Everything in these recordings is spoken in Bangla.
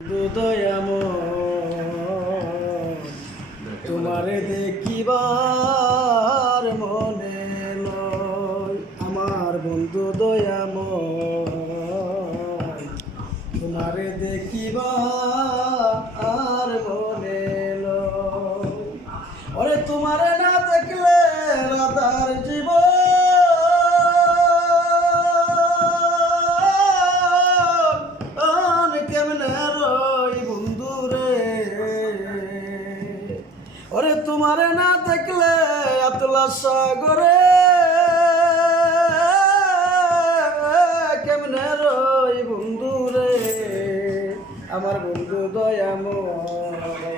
দয়াময় তোমারে দেখিবার মনে লয়, আমার বন্ধু দয়াময় তোমারে দেখিবার মনে লয়। ওরে তোমারে না দেখলে রাধার জীবন ওরে তোমারে না দেখলে আতলা সাগরে কেমনে রই বন্ধু রে, আমার বন্ধু দয়াময়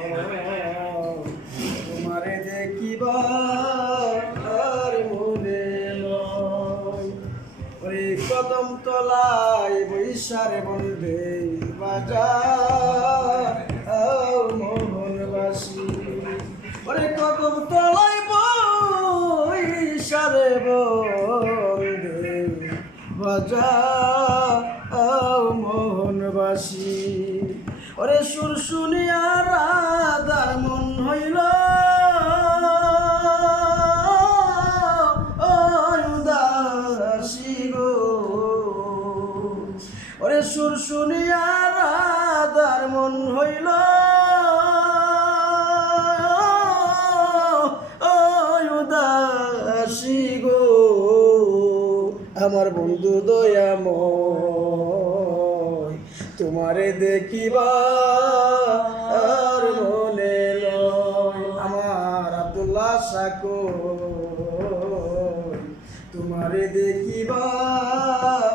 তোমারে দেখিবার মনে লয়। ওরে কদম তলায় বৈশারে বন্ধে বাজার মোহনবাসী, ওরে কদম তলায় বৈশারে বন্ধে বাজার মোহনবাসী। ওরে সুর শুনিয়া রাধার মন হইল উদাসী গো, ওরে সুর শুনিয়া রাধার মন হইল উদাসী গো, আমার বন্ধু দয়াময় তোমারে দেখিবার মনে লয়। আমার আব্দুল্লাহ সাকর তোমারে দেখিবার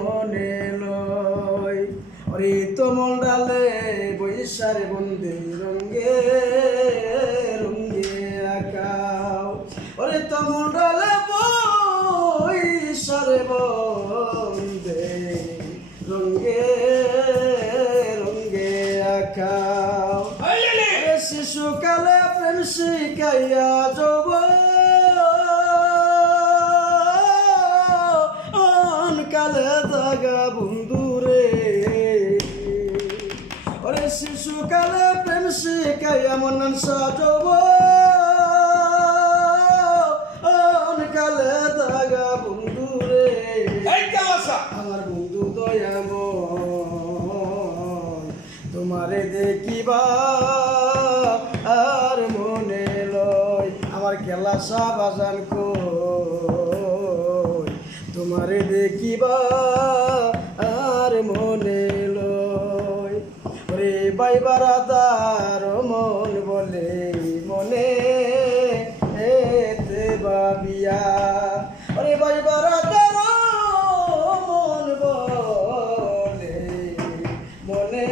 মনে লয়। ওরে তোমল ডালে বৈশারে বন্দে রঙ্গে রঙ্গে আঁকাও, ওরে তোমল ডালে বৈশারে বন্দে রঙ্গে রঙ্গে আঁকাও। শিশুকালে প্রেম শিখাইয়া যৌবন কালে জাগা বন্ধু রে, ওরে শিশুকালে প্রেম শিখাইয়া মন যৌবন কালে জাগা বন্ধু রে, আমার বন্ধু দয়াময় তোমারে দেখিবার মনে লয়। আমার কেলাসা বাজান কই তোমারে দেখিবার মনে লয়। ওরে বাই বারাদার মন বলে মনে এতে বাবিয়া, ওরে বাই বারাদার মন বলে মনে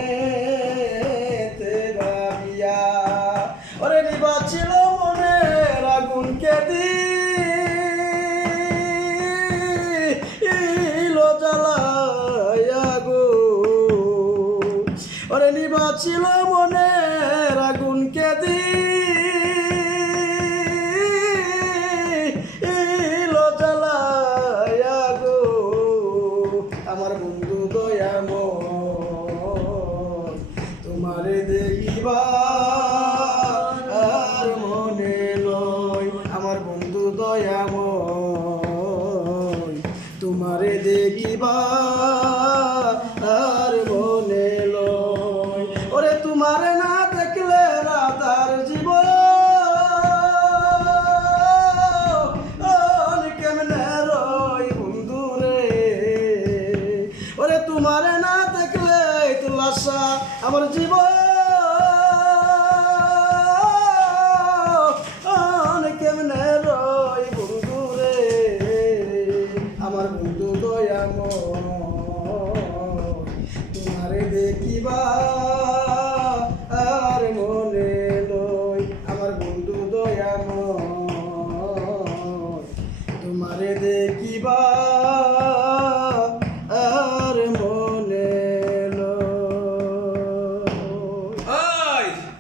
এতে বাবিয়া, ওরে নিবাছিল মনের আগুন কেদি জ্বালায়া গো, ওরে নিবাছিল মনের আগুন কেদি জ্বালায়া গো, আমার বন্ধু দয়াময় তোমারে দেখিবার মনে লয়। আমার বন্ধু দয়াময় তোমারে দেখিবার মনে লয়। ওরে তোমারে না দেখলে রাধার জীবন কেমনে রই বন্ধু রে, ওরে তোমারে না দেখলে তুলাসা আমার জীবন কেমনে রই বন্ধু রে, আমার বন্ধু দয়াময় তোমারে দেখিবার মনে লয়। আমার বন্ধু দয়াময় তোমারে দেখিবার